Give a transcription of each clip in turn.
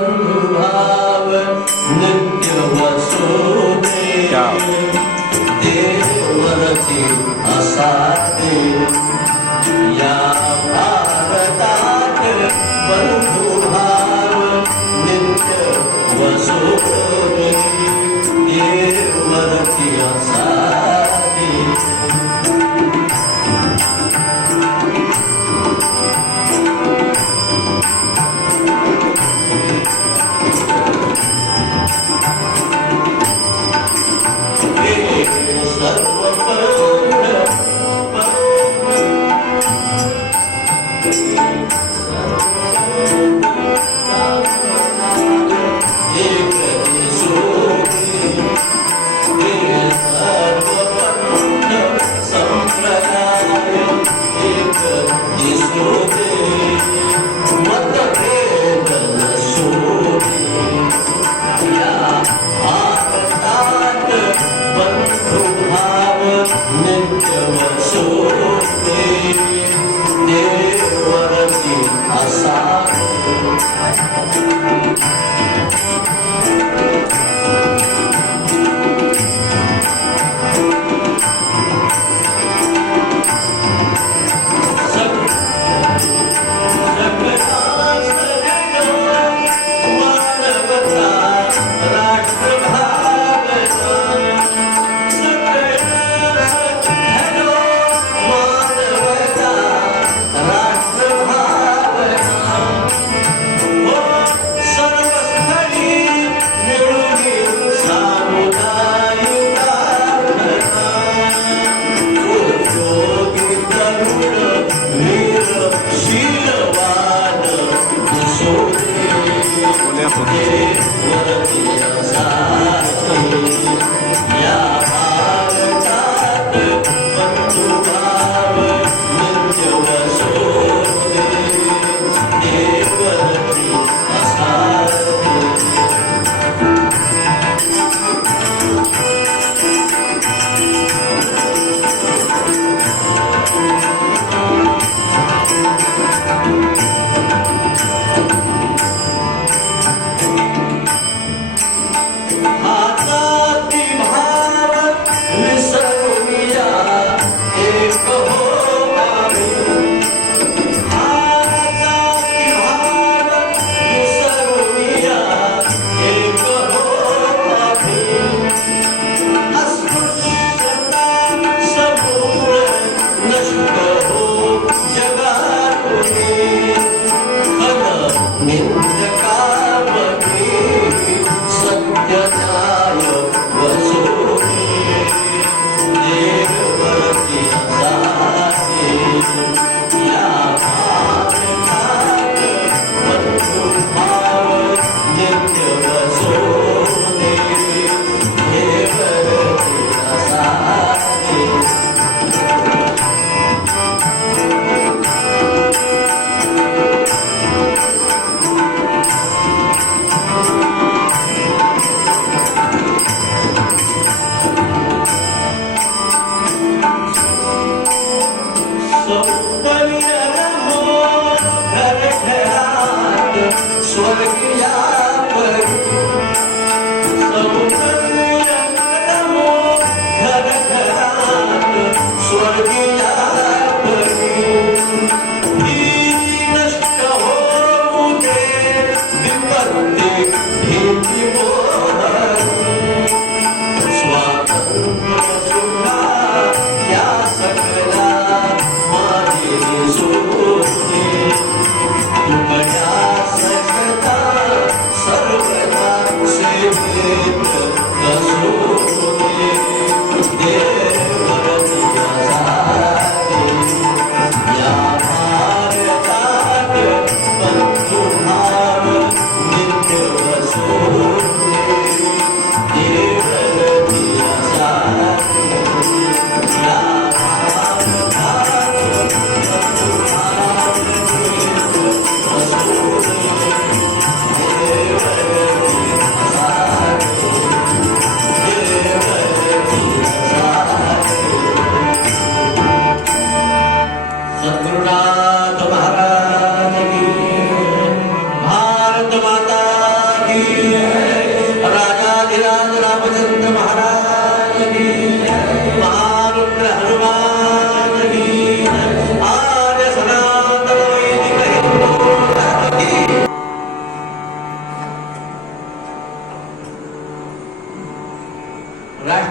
बंधुभाव नित्य वसुदे देवरती असाते या भारतात बंधुभाव नित्य वसुदे देवरती असाते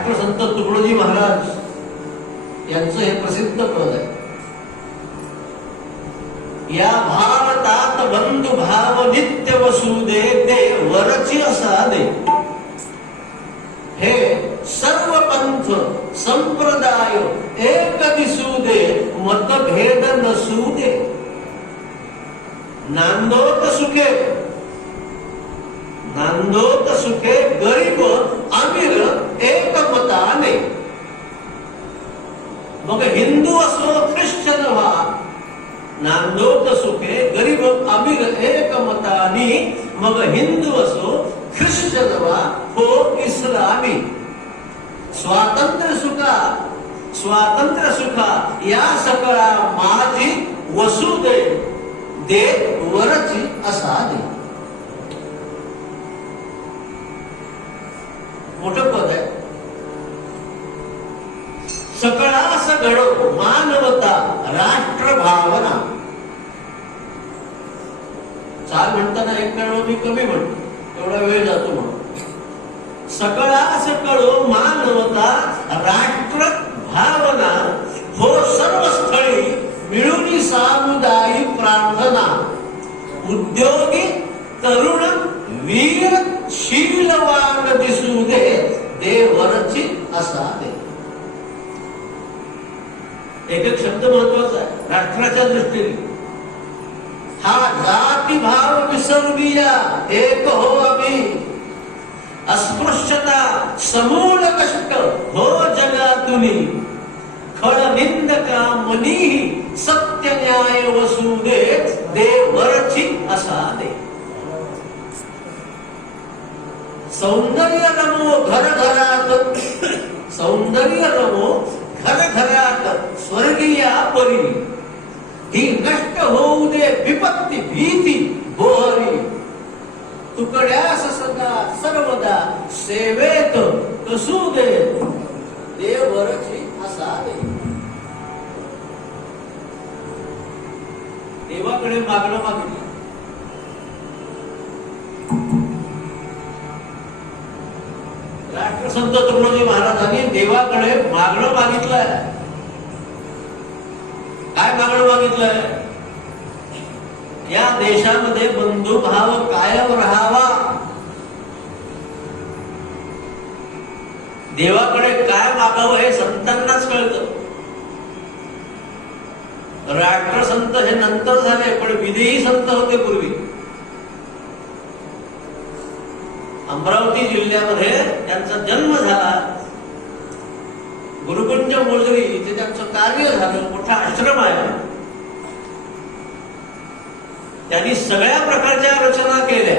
राष्ट्रसंत तुकडोजी महाराज यांचं हे प्रसिद्ध पद आहे. या भारतात बंधु भाव नित्य वसुदे दे वरची असा दे. हे सर्व पंथ संप्रदाय एक दिसू दे मतभेद नसू दे. नांदोत सुखे गरीब अमीर एकमताने. मग हिंदू असो ख्रिश्चन व्हा, नांदोत सुखे गरीब अमीर एकमतानी. मग हिंदू असो ख्रिश्चन व्हा हो इस्लामी. स्वातंत्र्य सुखा या सकळा माझी वसुदे दे वरची असा दे. मोठं पद आहे. सकळास घडो मानवता राष्ट्र भावना. चाल म्हणताना एक वेळ मी कमी म्हणतो, एवढा वेळ जातो म्हणून. सकळास कळो मानवता राष्ट्र भावना. हो सर्व स्थळी मिळून सामुदायिक प्रार्थना. उद्योगी तरुण वीर शीलवान दिसू दे देवरची असा दे. एक एक शब्द महत्वाचा आहे राष्ट्राच्या दृष्टीने. हा जातीभाव विसरूया एक हो आम्ही. अस्पृश्यता समूल कष्ट हो जगातुनी. खळ निंदका मनीही सत्य न्याय वसू दे देवरची असा दे. सौंदर्य रमो घर घरात. सौंदर्य रमो घर घरात स्वर्गीया परी. ही नष्ट होऊ दे विपत्ती भीती बोहरी. तुकड्यास सदा सर्वदा सेवेत कसू दे देवरची असा दे. देवाकडे मागणं मागितलं. राष्ट्रसंत तुकडोजी महाराजांनी देवाकडे मागणं मागितलंय. काय मागणं मागितलंय? या देशामध्ये बंधुभाव कायम राहावा. देवाकडे काय मागावं हे संतांनाच कळतं. राष्ट्रसंत हे नंतर झाले, पण विदेही संत होते पूर्वी. अमरावती जिल्ह्यामध्ये त्यांचा जन्म झाला. गुरुकुंज मोजरी इथे त्यांचं कार्य झालं. मोठा आश्रम आहे. त्यांनी सगळ्या प्रकारच्या रचना केल्या.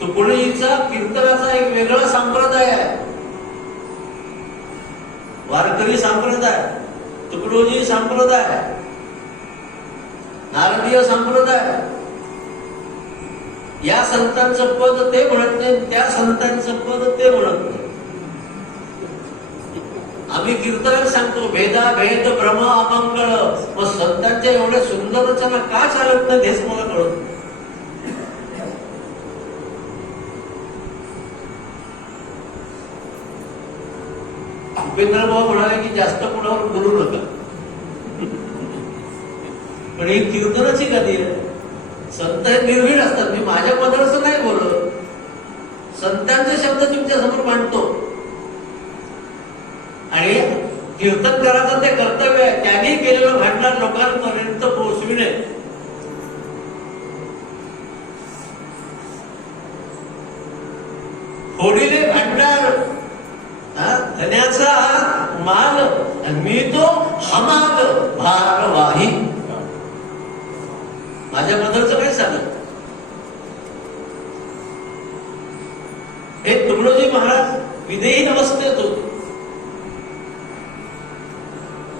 तुकडोजीचा कीर्तनाचा एक वेगळा संप्रदाय आहे. वारकरी संप्रदाय, तुकडोजी संप्रदाय, नारदीय संप्रदाय. या संतांचं पद ते म्हणत नाही, त्या संतांचं पद ते म्हणत नाही. आम्ही कीर्तनात सांगतो भेदा भेद भ्रम अमंगळ. मग संतांच्या एवढ्या सुंदर रचना का चालत नाही हेच मला कळत नाही. उपेंद्र भाऊ म्हणाले की जास्त कोणावर बोलू नका. पण ही कीर्तनाची गती आहे. संत हे निर्भीड असतात. मी माझ्या पदाचं नाही बोलत, संतांचे शब्द तुमच्या समोर मांडतो. आणि कीर्तनकाराचं ते कर्तव्य आहे, त्यांनी केलेलं भांडण लोकांपर्यंत पोहोचविणे. होडीले भांडार धन्याचा माल मी तो हमाग भारवाही. माझ्या मदरचं काय सांगत. हे तुकडोजी महाराज विदेही अवस्थेत होते.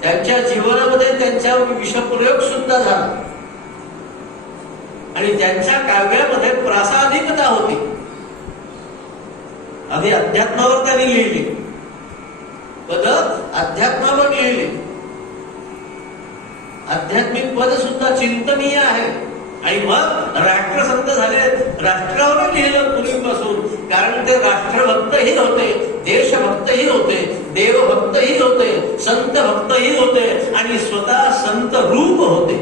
त्यांच्या जीवनामध्ये त्यांच्यावर विषप्रयोग सुद्धा झाला. आणि त्यांच्या काव्यामध्ये प्रासादिकता होती. आधी अध्यात्मावर त्यांनी लिहिली पद, अध्यात्मावर लिहिली. आध्यात्मिक पद सुद्धा चिंतनीय आहे. आणि मग राष्ट्रसंत झाले. राष्ट्रावर लिहिलं पूर्वीपासून, कारण ते राष्ट्रभक्तही होते, देशभक्तही होते, देवभक्तही होते, संत भक्तही होते आणि स्वतः संत रूप होते.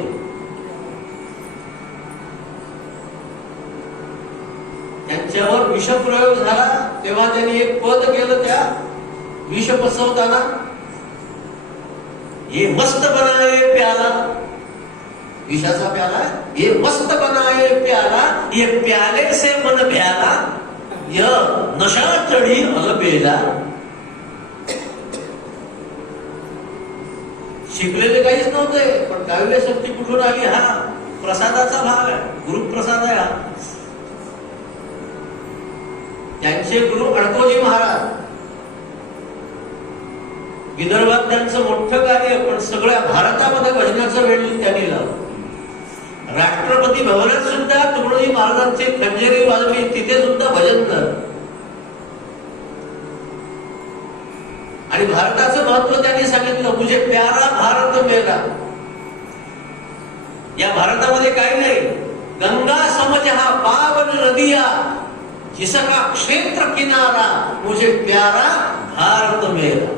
त्यांच्यावर विषप्रयोग झाला तेव्हा त्यांनी एक पद केलं, त्या विष पसवताना, ये मस्त बनाए प्याला, विषाचा प्याला, ये मस्त बनाए प्याला, ये प्याले से मन प्याला, य नशा चढी अलबेला. शिकलेले काहीच नव्हते, पण काव्य शक्ती कुठून आली? हा प्रसादाचा भाग आहे, गुरुप्रसाद आहे हा. त्यांचे गुरु अडकोजी महाराज, विदर्भात त्यांचं मोठं कार्य, पण सगळ्या भारतामध्ये भजनाचं वेळ त्यांनी लावलं. राष्ट्रपती भवनात सुद्धा तुकडोजी महाराजांचे खंजेरी वाजवी, तिथे सुद्धा भजन झालं. आणि भारताचं महत्व त्यांनी सांगितलं, मुझे प्यारा भारत मेरा. या भारतामध्ये काही नाही, गंगा समझ हा पावन नदिया, जिसका क्षेत्र किनारा, मुझे प्यारा भारत मेरा.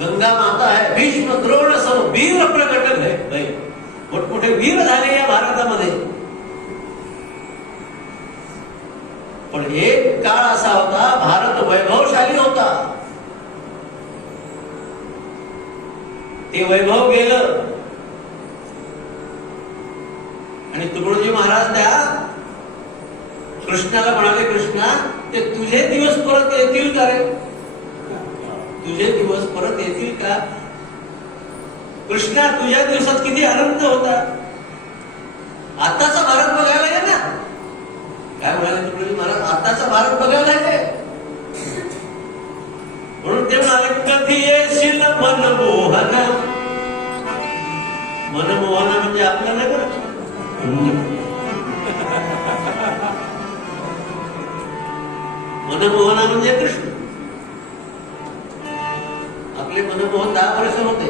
गंगा माता है, भीष्म द्रोण सम वीर प्रकट है. मोठमोठे वीर झाले या भारतामध्ये. पण एक काळ असा होता, भारत वैभवशाली होता, ते वैभव गेलं. आणि तुकडोजी महाराज त्या कृष्णाला म्हणाले, कृष्णा, ते तुझे दिवस परत येतील का रे? तुझे दिवस परत येतील का? कृष्णा, तुझ्या दिवसात किती आनंद होता, आताचा भारत बघायला आहे ना. काय म्हणाले तुकडोजी महाराज? आताचा भारत बघायला आहे. म्हणून ते म्हणाले, कधी येशील मनमोहन. मनमोहन म्हणजे आपलं नाही बरं, मनमोहन म्हणजे कृष्ण. आपले मनमोहन 10 वर्ष होते,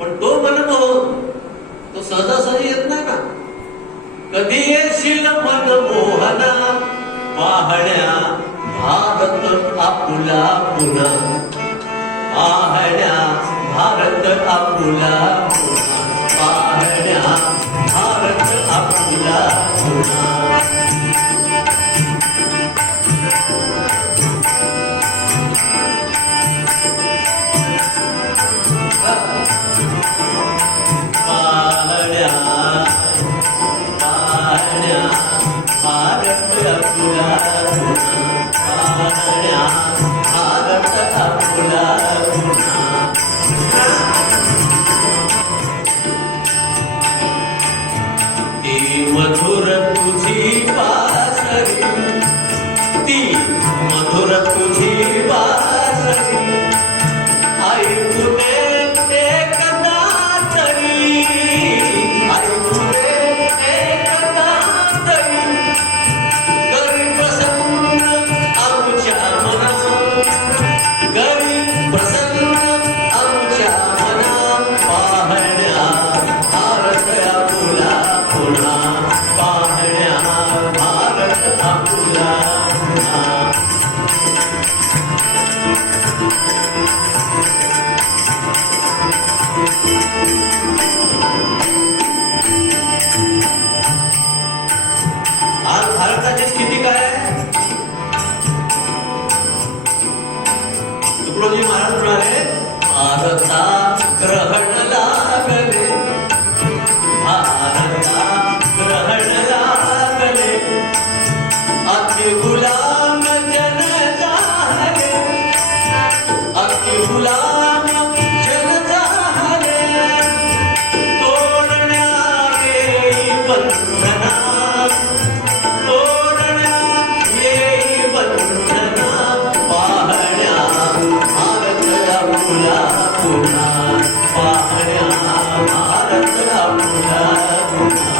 पण तो मनमोहन तो सहजासहजी येत नाही ना. कधी येशील मनमोहना, पाहण्या भारत आपुला पुन्हा, पाहण्या भारत आपुला पुन्हा, पाहण्या भारत आपुला पुन्हा. मधुर तुझी बासरी, ती मधुर तुझी बासरी, ऐकू दे एकदा तरी, ऐकू दे एकदा तरी. गरी प्रसन्न आमच्या मना, गरी प्रसन्न आमच्या मना, पाहण्या भारत आपुला पुन्हा, पाहण्या भारत आपुला पुन्हा. आज भारताची स्थिती काय आहे? तुकडोजी महाराज म्हणाले, भारता ग्रहण लागले, भारता ग्रहण लागले, अति गुलाम जन झाले, अति गुलाम जन झाले. तोडण्या येई बंधना, तोडण्या येई बंधना, पाहण्या भारत आपुला पुन्हा, पाहण्या भारत आपुला पुन्हा.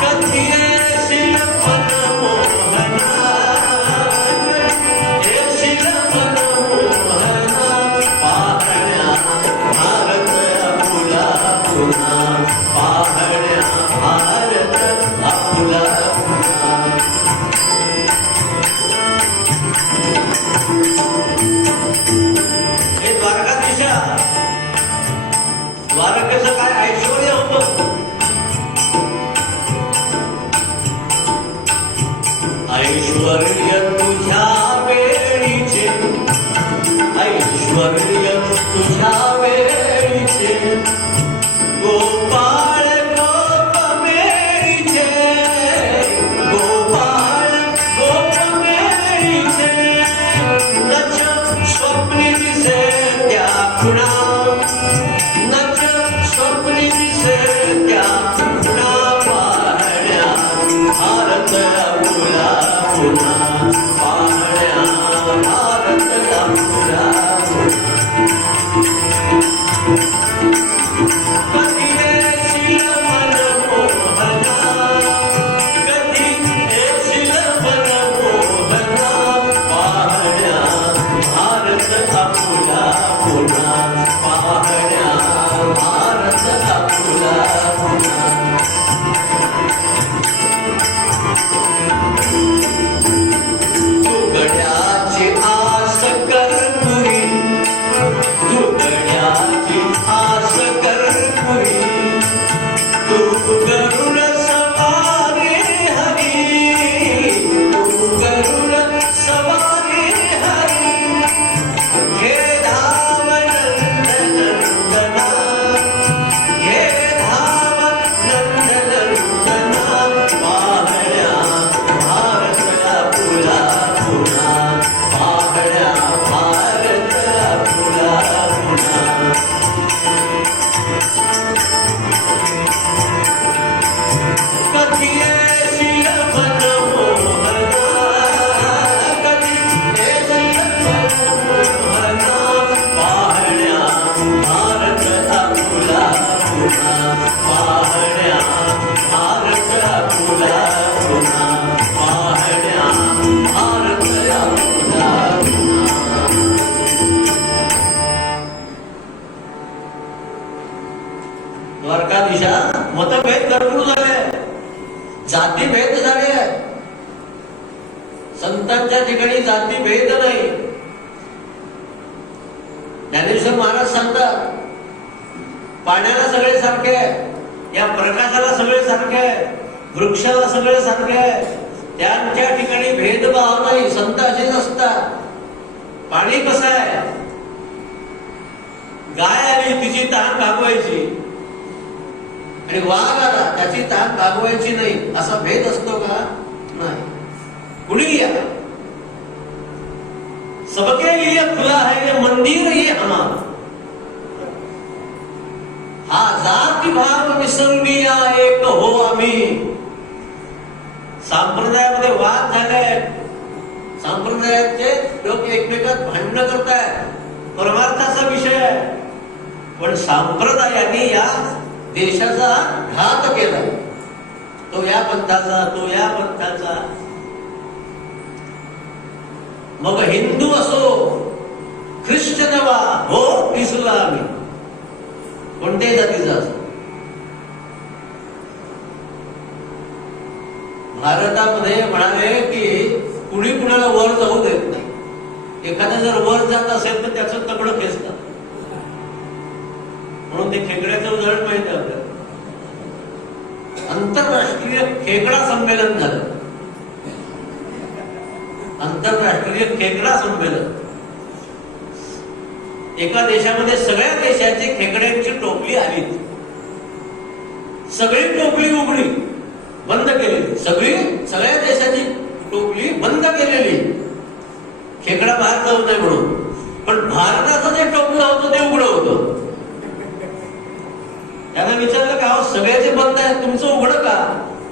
कधी येशील मनमोहना, ऐश्वर्य तुझ्या वेळीचे, ऐश्वर्य तुझ्या वेळीचे, गोपाळ गोपमेळीचे, गोपाळ गोपमेळीचे, नच स्वप्नी दिसे त्या खुणा, नच स्वप्नी दिसे त्या खुणा पाहण्या, भारत फुला पुन्हा पाहण्या, भारत फुला कधी येशील मनमोहना, कधी येशील मनमोहना, पाहण्या भारत फुला पुन्हा पाहण्या, भारत फुला पुन्हा. दुगड्याची आस कर पुरी, दुगड्याची आस कर पुरी, तू गरुड सवारी हरी, तू गरुड सवारी हरी, हे धाव नंदनंदना, हे धाव नंदनंदना, पाहण्या भारतला फुला पुन्हा, पाहण्या भारतला फुला पुन्हा. कधी येशील मनमोहना, कधी येशील मनमोहना, पाहण्या भारतला फुला पुन्हा, पाहण्या भारतला फुला पुन्हा, पाहण्या भारतला फुला पुन्हा. द्वारकाधीशा मतभेद भरपूर झाले, जातीभेद झाले. संतांच्या ठिकाणी जातीभेद नाही. ज्ञानेश्वर महाराज सांगतात, पाण्याला सगळे सारखे आहे, या प्रकाशाला सगळे सारखे आहे, वृक्षाला सगळे सारखे आहे. त्यांच्या ठिकाणी भेदभाव नाही. संत असेच असतात. पाणी कसं आहे, गाय आली तिची तहान भागवायची आणि वाघ आला त्याची तहान भागवायची नाही, असा भेद असतो का? नाही. कुणी या सबके लिए खुला है ये मंदिर, ये हमारा. हा जाती भाव विसंगिया एक हो आम्ही. संप्रदायामध्ये वाद झाले, संप्रदायाचे लोक एकमेकात भांडण करतायत, परमार्थाचा विषय आहे. पण संप्रदायाने या देशाचा घात केला. तो या पंथाचा, तो या पंथाचा. मग हिंदू असो, ख्रिश्चन हो, इस्लामी, कोणत्याही जातीचा असो. भारतामध्ये म्हणाले की कुणी कुणाला वर जाऊ देत नाही. एखादा जर वर जात असेल तर त्याचं तगडं खेचतात. म्हणून ते खेकड्याचं उदाहरण माहिती आहे आपल्याला. आंतरराष्ट्रीय खेकडा संमेलन झालं. आंतरराष्ट्रीय खेकडा संमेलन. एका देशामध्ये सगळ्या देशाची खेकड्यांची टोपली आली. सगळी टोपली उघडी, बंद केलेली. सगळ्या देशाची टोपली बंद केलेली, खेकडा बाहेर जाऊ नये म्हणून. पण भारताचं जे टोपलं होतं ते उघडं होतं. त्यांना विचारलं का सगळ्याचे बंद आहे, तुमचं उघडं का?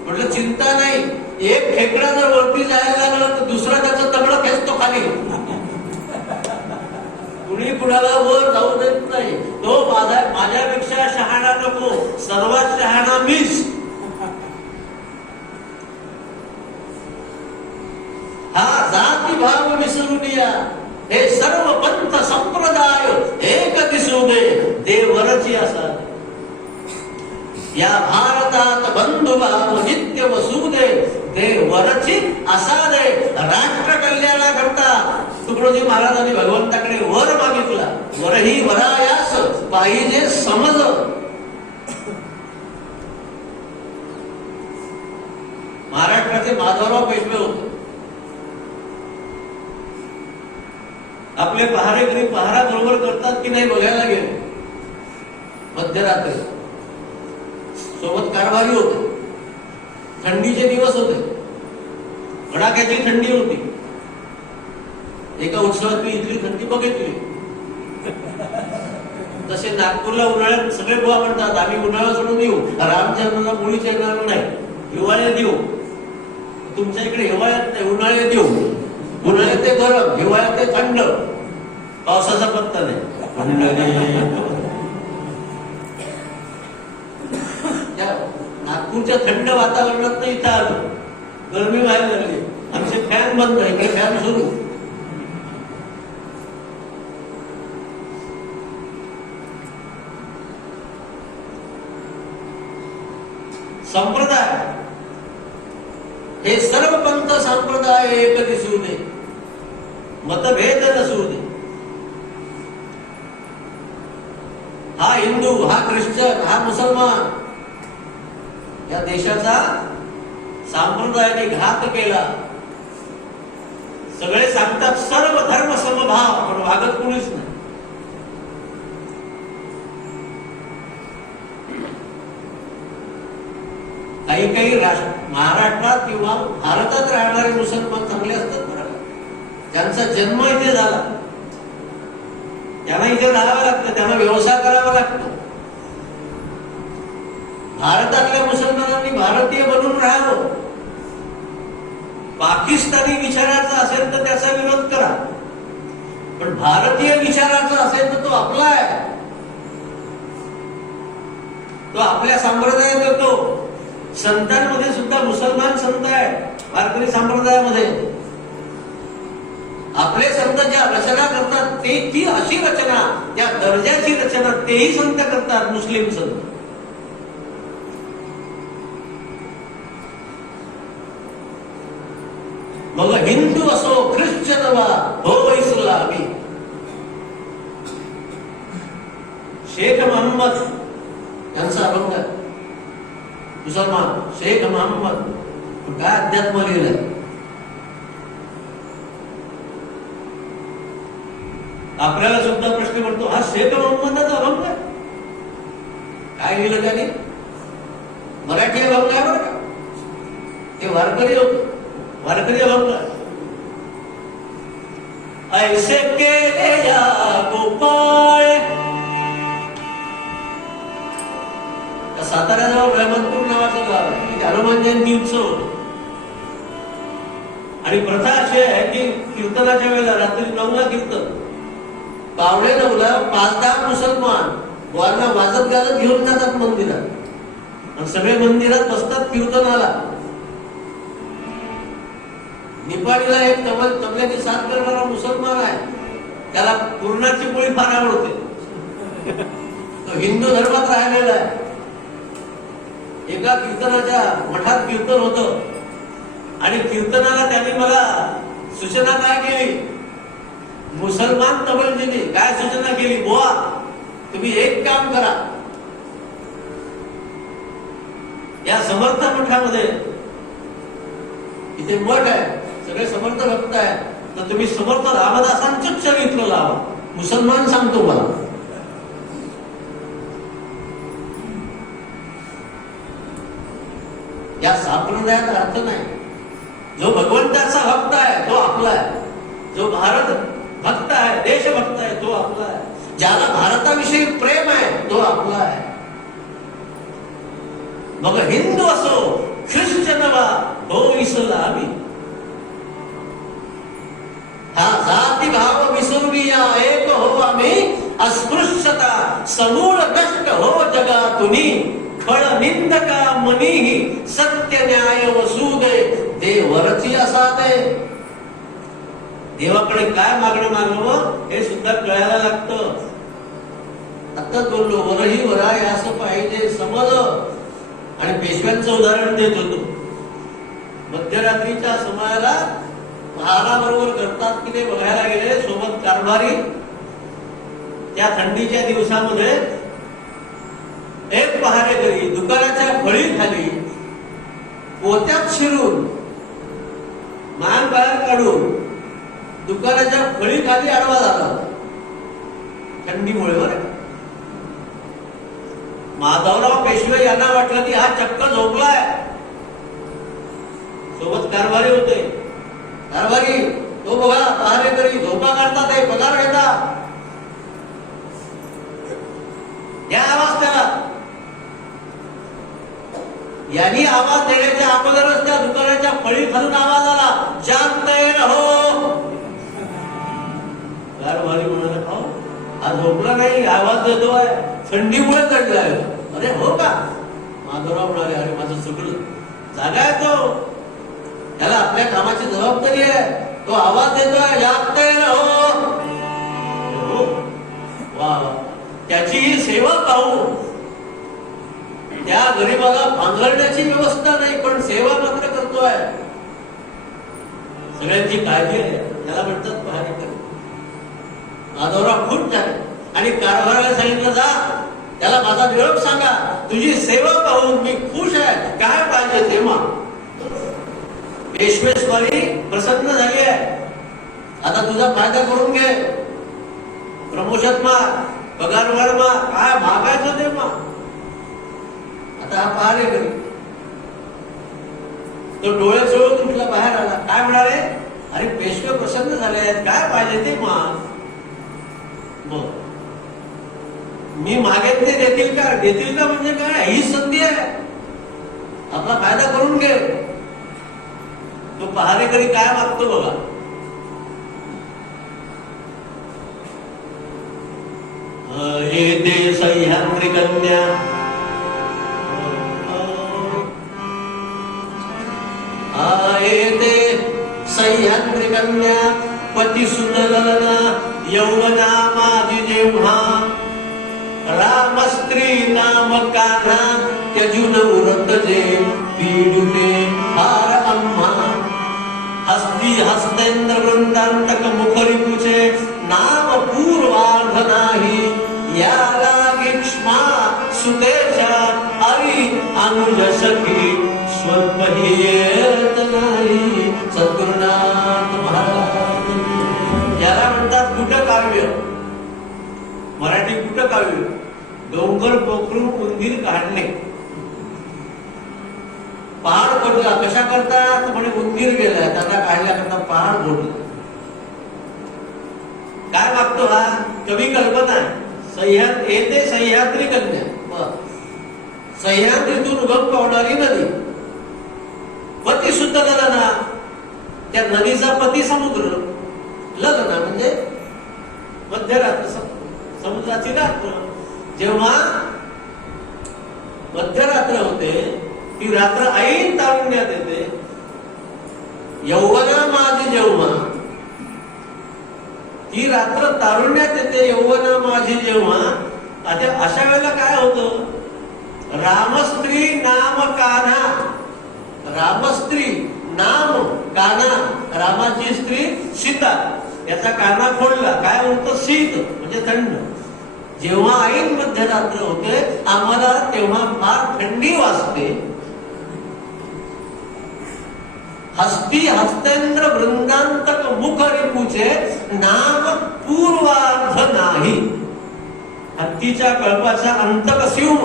म्हटलं चिंता नाही, एक खेकडा जर वरती जायला लागला तर दुसरा त्याचं तगडं खेचतो खाली. कुणी कुणाला वर जाऊ देत नाही. तो माझ्यापेक्षा शहाणा नको, सर्वात शहाणा मीच. हा जाती भाव विसरून या. हे सर्व पंथ संप्रदाय एक दिसू दे, देवरची असा. या भारतात बंधुभाव नित्य वसू दे, देवरची असा दे. राष्ट्र कल्याणाकरता तुकडोजी महाराजांनी भगवंताकडे वर मागितला. वरही वरायास पाहिजे समज. महाराष्ट्राचे माधवराव पेशवे होते. आपले पहारेकरी पहारा बरोबर करतात की नाही बघायला गेले. मध्यरात्री सोबत कारभारी होते. थंडीचे दिवस होते, कडाक्याची थंडी होती. एका उत्सवात मी इथली थंडी बघितली. तसे नागपूरला उन्हाळ्यात सगळे बुवा म्हणतात आम्ही उन्हाळा सोडून येऊ, रामचंद्राला मुळीच्या येणार नाही, हिवाळ्यात येऊ. तुमच्या इकडे हिवाळ्यात नाही, उन्हाळ्यात येऊ. उन्हाळ्यात ते गरम, हिवाळ्यात ते थंड, पावसाचा पत्ता नाही. त्या नागपूरच्या थंड वातावरणात तर इथं आलो, गरमी व्हायला लागली. आमचे फॅन बंद, इकडे फॅन सुरू. संप्रदाय हे सर्व पंथ संप्रदाय एक दिसू दे, मतभेद नसू दे. हा हिंदू, हा ख्रिश्चन, हा मुसलमान, या देशाचा संप्रदायाने घात केला. सगळे सांगतात सर्व धर्म समभाव, पण वागत कोणीच नाही. काही काही महाराष्ट्रात किंवा भारतात राहणारे मुसलमान चांगले असतात बरं, ज्यांचा जन्म इथे झाला, त्यांना इथे राहावं लागतं, त्यांना व्यवसाय करावा लागतो. भारतातल्या मुसलमानांनी भारतीय बनून राहावं. पाकिस्तानी विचाराचा असेल तर त्याचा विरोध करा, पण भारतीय विचाराचा असेल तर तो आपला आहे, तो आपल्या संप्रदायात येतो. संतांमध्ये सुद्धा मुसलमान संत आहेत वारकरी संप्रदायामध्ये. आपले संत ज्या रचना करतात ते ती अशी रचना, त्या दर्जाची रचना तेही संत करतात, मुस्लिम संत. मग हिंदू असो, ख्रिश्चन हो इस्लामी. शेख मोहम्मद यांचा अभंग आहे. मुसलमान शेख मोहम्मद काय अध्यात्म लिहिलंय. आपल्याला सुद्धा प्रश्न पडतो, हा शेख मोहम्मदाचा अभंग आहे. काय लिहिलं त्याने? मराठी अभंग आहे बरं का, ते वारकरी होत, वारकरी अभंग. ऐसे केले या गोपाळ. साताऱ्याजवळ रहमतपूर नावाचं गाव आहे, हनुमान जयंती उत्सव. आणि प्रथा अशी आहे की कीर्तनाच्या वेळेला रात्री 9ला कीर्तन, 9:45ला 5-10 मुसलमान वारना वाजत गाजत घेऊन जातात मंदिरात, आणि सगळे मंदिरात बसतात कीर्तनाला. नेपाळीला एक तबल्याची साथ करणारा मुसलमान आहे, त्याला पूर्णाची पोळी फार आवडते. तो हिंदू धर्मात राहिलेला आहे. एका कीर्तनाच्या मठात कीर्तन होतं, आणि कीर्तनाला त्यांनी मला सूचना काय केली, मुसलमान तबलजीने काय सूचना केली, बुवा तुम्ही एक काम करा, या समर्थ मठामध्ये, इथे मठ आहे, सगळे समर्थ भक्त आहे, तर तुम्ही समर्थ रामदासांचंच चरित्र लावा. मुसलमान सांगतो मला. या संप्रदायात अर्थ नाही. जो भगवंताचा भक्त आहे तो आपला आहे, जो भारत भक्त आहे, देशभक्त आहे तो आपला आहे, ज्याला भारताविषयी प्रेम आहे तो आपला आहे. मग हिंदू असो, ख्रिश्चन हो इस्लामी. हा जाती भाव विसरूया एक हो आम्ही, अस्पृश्यता समूळ नष्ट हो जगातुनी. फळ निंदका मनीही सत्य न्याय वसुदे, देवरची असा दे. देवाकडे काय मागणं मागावं हे सुद्धा कळायला लागतं. आताच बोललो, वरही वराय असं पाहिजे समज. आणि पेशव्यांचं उदाहरण देत होतो. मध्यरात्रीच्या समयाला पहारा बरोबर करतात की ते बघायला गेले, सोबत कारभारी. त्या थंडीच्या दिवसामध्ये एक पहारेकरी दुकानाच्या फळीखाली पोत्यात शिरून मान बाहेर काढून दुकानाच्या फळी खाली आडवा झाला होता थंडीमुळे. बरं माधवराव पेशवे यांना वाटलं की हा चक्क झोपलाय. सोबत कारभारी होते. कारभारी तो बघा पहारेकरी झोपा काढतात आहे, पगार घेतात. या आवाज त्याला. यांनी आवाज देण्याच्या अगोदरच त्या दुकानाच्या फळी खालून आवाज आला, जानते रहो. कारभारी म्हणाले, हा झोपला नाही, आवाज देतोय, थंडीमुळे चढलाय. अरे हो का? माधवराव म्हणाले, अरे माझं चुकलं, जागा आहे तो, त्याला आपल्या कामाची जबाबदारी आहे, तो आवाज देतोय, जानते रहो. वा, त्याची ही सेवा पाहून त्या गरीबाला पांघरण्याची व्यवस्था नाही, पण सेवा मात्र करतोय. सगळ्यांची काळजी आहे, त्याला म्हणतात पहारेकरी. माधवराव खुश झाले आणि कारभाराला सांगितलं, जा त्याला माझा निरोप सांगा, तुझी सेवा पाहून मी खुश आहे, काय पाहिजे ते माग. पेशवेश्वरी प्रसन्न झाली आहे, आता तुझा फायदा करून घे, प्रमोशन माग, पगार वाढ माग, काय मागायचं ते माग. आता हा पहारेकरी तो डोळे चोळून उठला, बाहेर आला. काय म्हणाले? अरे पेशवे प्रसन्न झाले आहेत, काय पाहिजे ते माग. मी मागेन ते देतील का? देतील का म्हणजे काय? ही संधी आहे, आपला फायदा करून घे. तो पहारेकरी काय मागतो बघा. येते सह्याद्री कन्या, येते सह्याद्री कन्या, पती सुंदरना यौवना माझी जेव्हा, रामस्त्री नाम कान्हा त्यजून उरत जे, पीडुते हार आम्हा. हस्ती हस्तेंद्र वृंदांतक मुखरी पुछे, नाम पूर्वार्ध नाही, या लागिक्ष्मा सुतेच्या अरी अनुज सखी, स्वल्प ही येत नाही. सद्गुरुनाथ महाराज. याला म्हणतात कुटकाव्य, मराठी कुटकाव्य. डोंगर पोखरून उंदीर काढणे. पहाड पडला कशा करतात म्हणे, उंदीर गेला त्याला काढल्याकरता पहाड फोडलं. काय मागतो हा? कवी कल्पना आहे. येते सह्याद्री कन्या, सह्याद्रीतून उगम पावणारी नदी. पती शुद्ध लग्ना, त्या नदीचा पती समुद्र. लग्न म्हणजे मध्यरात्र, समुद्राची रात्र. जेव्हा मध्यरात्र होते ती रात्र ऐन तारुण्यात येते. यौवना माझी जेव्हा, ती रात्र तारुण्यात येते. यौवना माझी जेव्हा. आता अशा वेळेला काय होतं? रामस्त्री नाम कान्हा, रामस्त्री नाम कान्हा, रामाची स्त्री सीता, याचा काना फोडला. काय म्हणतो? शीत म्हणजे थंड. जेव्हा ऐन मध्यरात्र होते आम्हाला तेव्हा फार थंडी वाजते. हस्ती हस्तेंद्र वृंदांतक मुख रिपुचे, नाम पूर्वार्ध नाही. हत्तीच्या कळपाचा अंतक सिंह,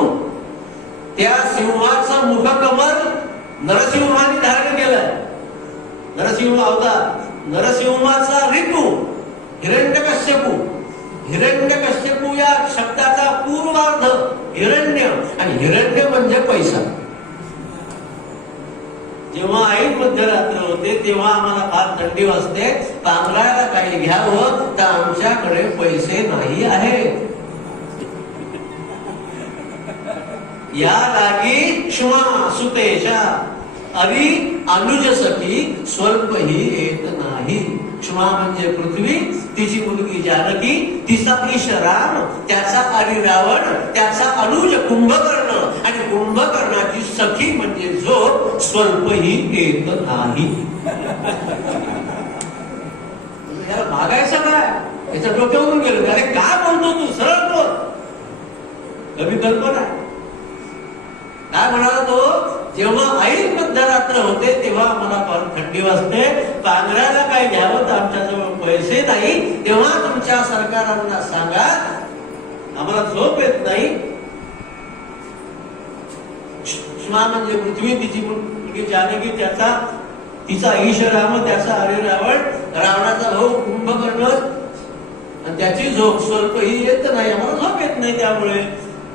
त्या सिंहाचा मुखकमल नरसिंहाने धारण केलाय. नरसिंह अवतार. नरसिंहाचा ऋतू हिरण्यकश्यपू. हिरण्यकश्यपू या शब्दाचा पूर्वार्ध हिरण्य, आणि हिरण्य म्हणजे पैसा. जेव्हा ऐन मध्यरात्र होते तेव्हा आम्हाला फार थंडी वाजते, पांघरायला काही घ्यावं तर आमच्याकडे पैसे नाही आहेत. या लागी क्ष्मा सुतेशा, अरी अनुज सखी, स्वल्प ही येत नाही. क्ष्मा म्हणजे पृथ्वी, तिची मुलगी जानकी, तिचा ईश राम, त्याचा अरी रावण, त्याचा अनुज कुंभकर्ण, आणि कुंभकर्णाची सखी म्हणजे जो स्वल्प ही येत नाही. याला मागायचं काय? याच्या डोक्यावरून गेलं. अरे काय बोलतो तू? सरळ बोल. कमी कल्पना काय म्हणाला तो? जेव्हा ऐन मध्यरात्र होते तेव्हा आम्हाला फार थंडी वाजते, पांघरायला काय घ्यावं तर आमच्याजवळ पैसे नाही, तेव्हा तुमच्या सरकारांना सांगा आम्हाला झोप येत नाही. क्षमा म्हणजे पृथ्वी, तिची मुलगी जानकी, त्याचा तिचा ईश राम, त्याचा हरी रावण, रावणाचा भाऊ कुंभकर्ण, आणि त्याची झोप स्वल्प ही येत नाही, आम्हाला झोप येत नाही. त्यामुळे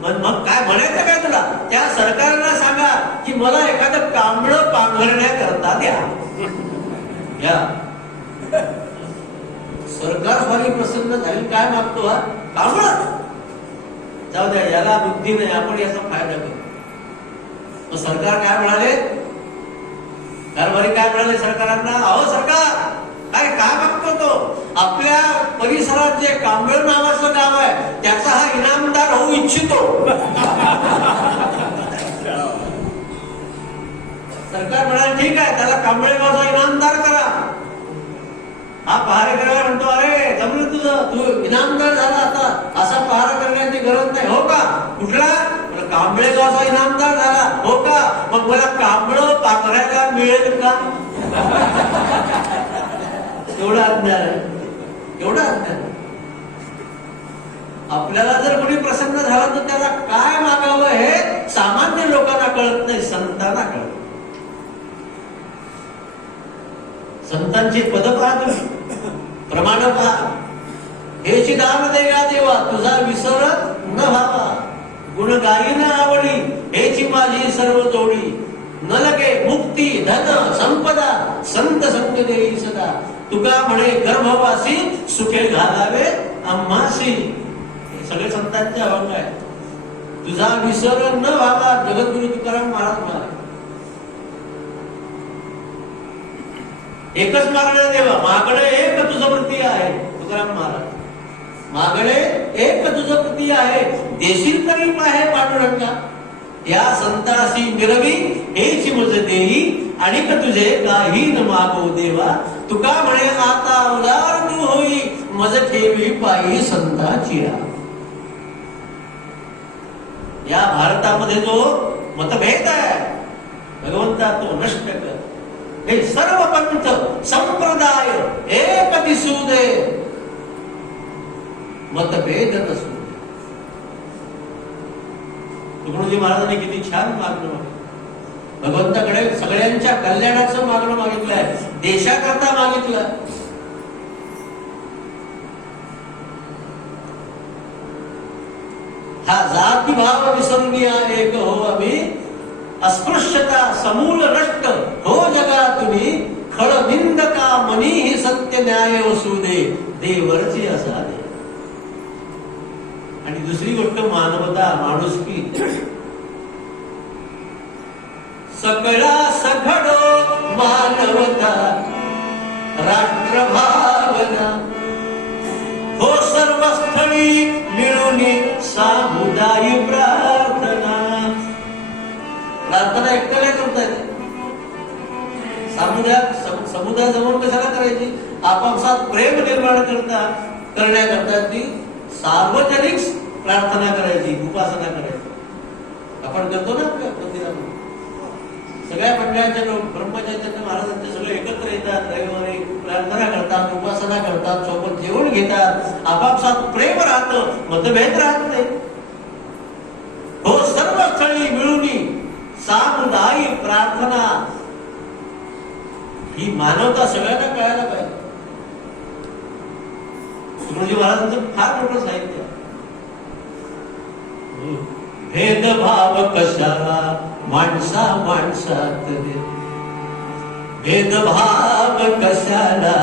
मग काय म्हणायचं काय तुला? त्या सरकारला सांगा की मला एखादं कांबळं पांघरण्याकरता द्या. सरकार फारी प्रसन्न झाली. काय मागतो हा? कांबळं. जाऊ द्या, याला बुद्धी नाही, आपण याचा फायदा करू. मग सरकार काय म्हणाले? कारभारी काय म्हणाले सरकारांना? अहो सरकार, काय मागतो तो? आपल्या परिसरात जे कांबळ नावाचं गाव आहे त्याचा हा इनामदार होऊ इच्छितो. सरकार म्हणाले ठीक आहे, त्याला कांबळे गावचा इनामदार करा. हा पहारे करायला म्हणतो अरे जमलं तुझं, तू इनामदार झाला, आता असा पहारा करण्याची गरज नाही. हो का? कुठला? कांबळे गावचा इनामदार झाला. हो का? मग मला कांबळ पाकरायला मिळेल का? एवढा अज्ञान आहे, एवढा अज्ञान. आपल्याला जर कोणी प्रसन्न झाला तर त्याला काय मागावं हे सामान्य लोकांना कळत नाही, संतांना कळत. संतांची पद पहा तुम्ही, प्रमाण पहा. हेची दान देगा देवा, तुझा विसरत न व्हावा. गुण गायी न आवडी, हेची माझी सर्व जोडी. न लगे मुक्ती धन संपदा, संत संग देई सदा. तुका म्हणे गर्भवासी, सुखे घालावे आम्हासी. हे सगळे संतांचे अभंग आहे. तुझा विसर न व्हावा, जगद्गुरु तुकाराम महाराज म्हणाले. एकच मागणे देवा, मागणे एक तुझं प्रती आहे. तुकाराम महाराज, मागणे एक तुझं प्रती आहे, देशील तरी पाहे पांडुरंगा. या संतासी मिरवी, हेची मज देई, आणि तुझे काही न मागो देवा. तुका म्हणे आता उदार तू होई, मज ठेवी पायी संताची. या भारतामध्ये जो मतभेद आहे भगवंता तो नष्ट कर. हे सर्व पंथ संप्रदाय एक दिसू दे, मतभेद नसू. तुकडोजी महाराजांनी किती छान मागणं मागितलं. भगवंताकडे सगळ्यांच्या कल्याणाचं मागणं मागितलंय, देशाकरता मागितलं. हा जातीभाव विसरून एक हो आम्ही, अस्पृश्यता समूल नष्ट हो जगा तुम्ही. खळ निंदका मनी ही सत्य न्याय वसू दे, देवरची असा दे. आणि दुसरी गोष्ट मानवता, माणुसकी. सकळा सघडो मानवता, राष्ट्र भावना. हो सर्व स्थळी मिळून सामुदायी प्रार्थना. प्रार्थना एकट्याला करता येते, समुदाय जवळ कशाला करायची? आपापसात प्रेम निर्माण करण्याकरता ती सार्वजनिक प्रार्थना करायची, उपासना करायची. आपण करतो ना आपल्या मंदिरामध्ये. सगळ्या मंडळाचे लोक, ब्रह्मचैतन्य महाराजांचे सगळे एकत्र येतात, रविवारी प्रार्थना करतात, उपासना करतात, सोबत जेवण घेतात, आपापसात प्रेम राहतं, मतभेद राहत नाही. हो सर्व स्थळी मिळून सामुदायी प्रार्थना. ही मानवता सगळ्यांना कळायला पाहिजे. तुकडोजी महाराजांचं फार मोठं साहित्य. भेदभाव कशाला माणसा माणसात, भेदभाव कशाला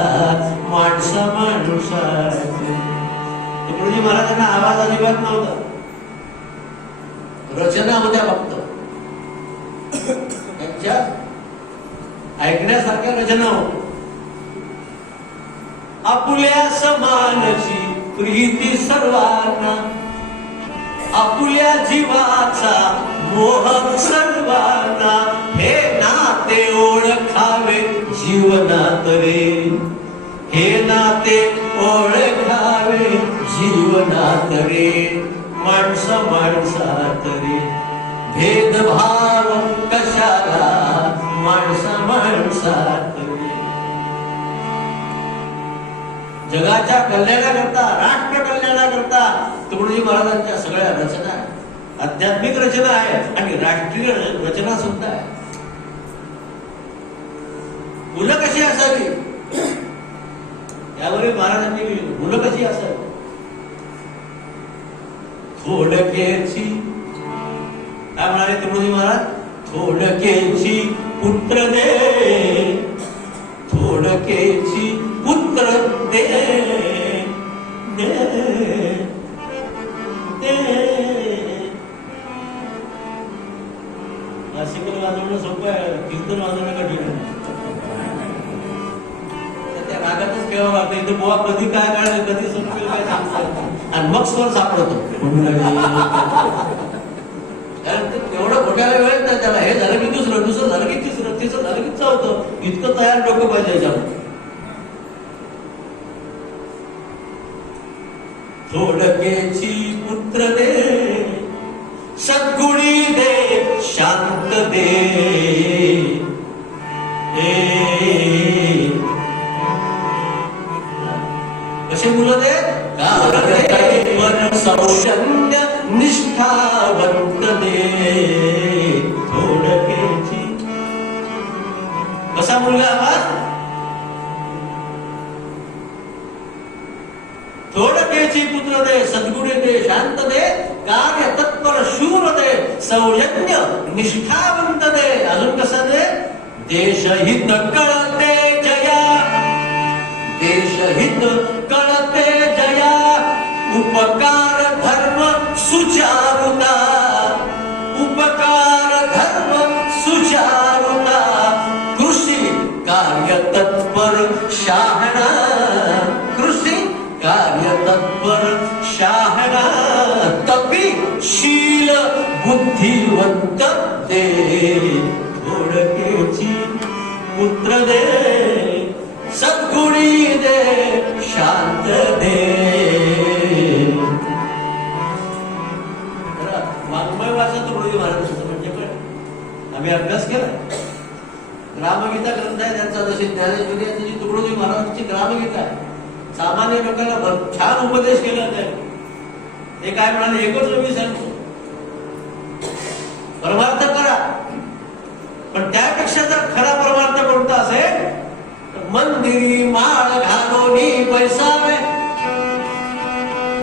माणसा माणसात. तुकडोजी महाराजांना आवाज अजिबात नव्हता, रचना होत्या फक्त. त्यांच्या ऐकण्यासारख्या रचना होत्या. आपुल्या समानची प्रीती सर्वांना, आपुल्या जीवाचा मोह सर्वांना. हे नाते ओळखावे जीवनात रे, हे नाते ओळखावे जीवनात रे. माणसा माणसात रे, भेदभाव कशाला माणसा माणसात. जगाच्या कल्याणाकरता, राष्ट्र कल्याणाकरता तुकडोजी महाराजांच्या सगळ्या रचना आहेत. आध्यात्मिक रचना आहे आणि राष्ट्रीय रचना सुद्धा आहे. मुलं कशी असावी यावरील महाराजांनी लिहिलं. मुलं कशी असावी? थोडकेची, काय म्हणाले तुकडोजी महाराज? थोडकेची पुत्र दे, थोडकेची पुत्र दे, दे, दे. क्लासिकल वाजवणं सोपं आहे, कीर्तन वाजवणं कठीण आहे. त्या रागातच ठेवावं लागतं. इथे बुवा कधी काय काढलं, कधी संपेल काय सांगतात आणि मग स्वर सापडतो. कारण तेवढं घोटायला वेळ नाही त्याला. हे झालं की दुसरं, दुसरं झालं की तिसरं, तिसरं झालं की चौथं. इतकं तयार डोकं पाहिजे याच्यावर. थोडकेची पुत्र दे, सद्गुणी दे, शांत दे, कसे मुलं दे? मन सौजन्य निष्ठावंत दे, थोडकेची. कसा मुलगा हवा? थोडकेची पुत्र दे, सद्गुणी दे, शांत दे, कार्य तत्पर शूर दे, सौजन्य निष्ठावंत दे. अजून कसं दे? देशहित कळते जया, देशहित कळते जया, उपकार धर्म सुचारुता, उपकार धर्म सुचारुता, कृषी कार्य तत्पर शहाणा, कृषी कार्य तत्पर शहाणा, तपी शील बुद्धिवंत दे, थोडकेची पुत्र दे, सद्गुणी दे, शांत दे. वाङ्मय भाषा तुकडोजी महाराजांचं म्हणजे पण आम्ही अभ्यास केला. ग्रामगीता ग्रंथ आहे त्यांचा, जशी ज्ञानेश्वरी आहे तशी तुकडोजी महाराजांची ग्रामगीता आहे. सामान्य लोकांना छान उपदेश केला त्याने. ते काय म्हणाले? एकच मी सांगतो, परमार्थ करा, पण त्यापेक्षा जर खरा परमार्थ कोणता असेल तर मंदिरी माळ घालोनी बैसावे,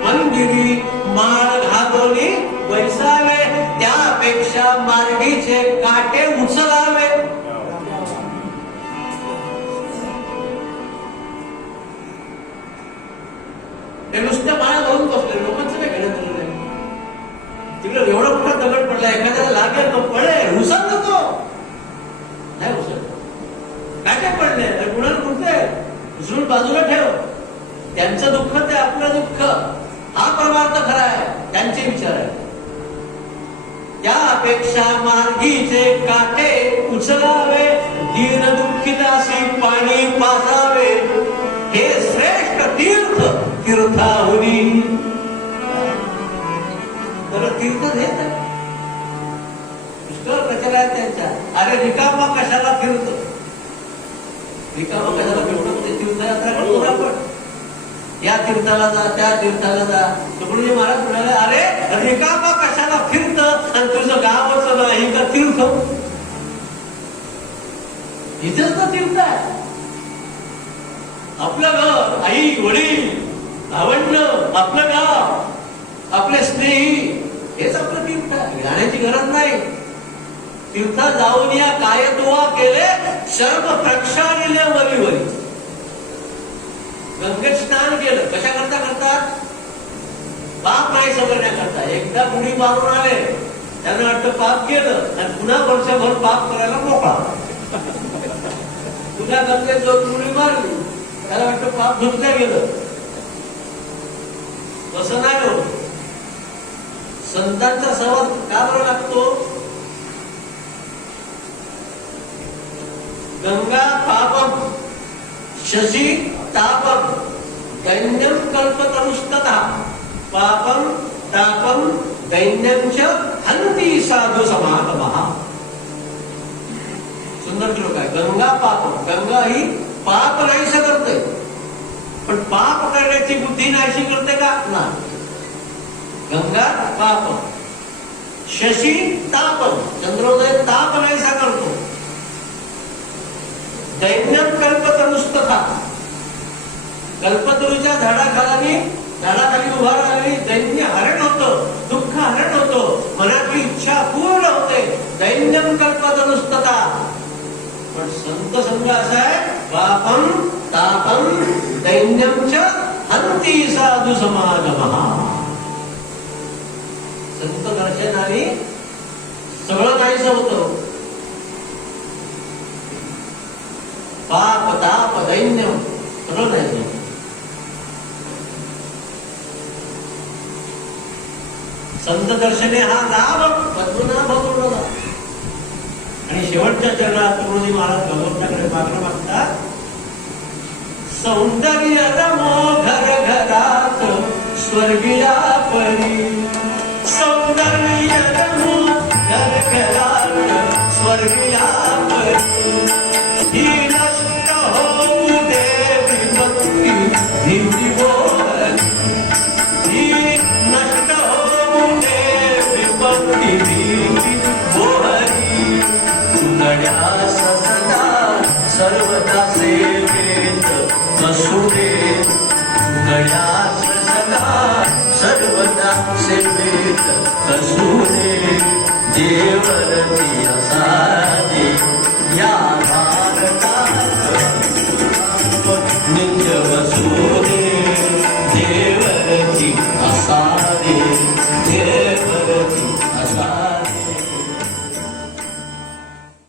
मंदिरी माळ घालोनी बैसावे, त्यापेक्षा मार्गीचे काटे उचलावे. ते नुसत्या माळा घालून बसले, लोकांचं काय घेणं दिलं नाही. तिकडे एवढा मोठा दगड पडला, एखाद्याला लागेल तो पडेल, उसळ नको नाही, उसळ काय काय पडले कुणाला कुठे उचलून बाजूला ठेव. त्यांचं दुःख ते आपलं दुःख, हा परमार्थ खरा आहे, त्यांचे विचार आहे. त्यापेक्षा मार्गीचे काटे उचलावे, दीन दुःखितासी पाणी पाजावे, हे श्रेष्ठ तीर्थ तीर्थाहुनी. तर तीर्थ देत पुष्कळ प्रचार आहेत त्यांच्या. अरे रिकामा कशाला फिरतो, रिकामा कशाला फिरतो, ते तीर्थयात्रा करतो आपण. या तीर्थाला जा, त्या तीर्थाला जा. तुकडोजी महाराज म्हणाले, अरे रिकामा कशाला फिरत आणि तुझं गावच नाही का तीर्थ? इथेच तर तीर्थ आहे. आपलं घर, आई वडील भावंड, आपलं गाव, आपले स्नेही, हेच आपलं तीर्थ आहे. जाण्याची गरज नाही. तीर्थात जाऊन या काय दुआ केले, सर्व प्रक्षाळले वरीवरी. गंगेत स्नान केलं, कशा करता करतात? पाप नाही समजण्याकरता. एकदा बुडी मारून आले, त्यांना वाटतं पाप केलं आणि पुन्हा वर्षभर पाप करायला मोकळा. पुन्हा गंगेत जो बुडी मारली, त्याला वाटतं पाप धुतल्या गेलं. तसं नाही होत. संतांचा सहवास का बरं लागतो? गंगा पापम शशी तापम दैन्यम कल्पतरुष्टतः, पापम तापम दैन्यम च हंती साधू समागमः. सुंदर श्लोक आहे. गंगा पाप, गंगा ही पाप नाहीसं करते, पण पाप करण्याची बुद्धी नाहीशी करते का ना. गंगा पाप, शशी ताप, चंद्रोदय ताप नाहीसा करतो. दैन्यम कल्पतरुस्तथा, कल्पतरूच्या झाडाखाली उभा राहिलेली दैन्य हरण होतं, दुःख हरण होतं, मनातली इच्छा पूर्ण होते. दैन्यम कल्पतरुस्तथा. पण संत संघ असा आहे, पापम तापम दैन्यम च हंती साधू समागमः. संत दर्शनाने सगळं नाहीसं होतं. पाप ताप दैन्य सगळं नाही. संत दर्शने हा लाभ पद्मनाभ पूर्ण. आणि शेवटच्या चरणात तुळजी महाराज भगवंताकडे मागणं मागतात. सौंदर्य रमो घर घरात स्वर्गीया परी. सौंदर्य रमो घर घरात स्वर्गीया परी. ही नष्ट होऊ दे विपत्ती भीती बोहरी. ही नष्ट होऊ दे विपत्ती भीती बोहरी. गण्यास सदा सर्वदा सेवेत असू दे. गण्यास सदा सर्वदा सेवेत असू दे. देवरती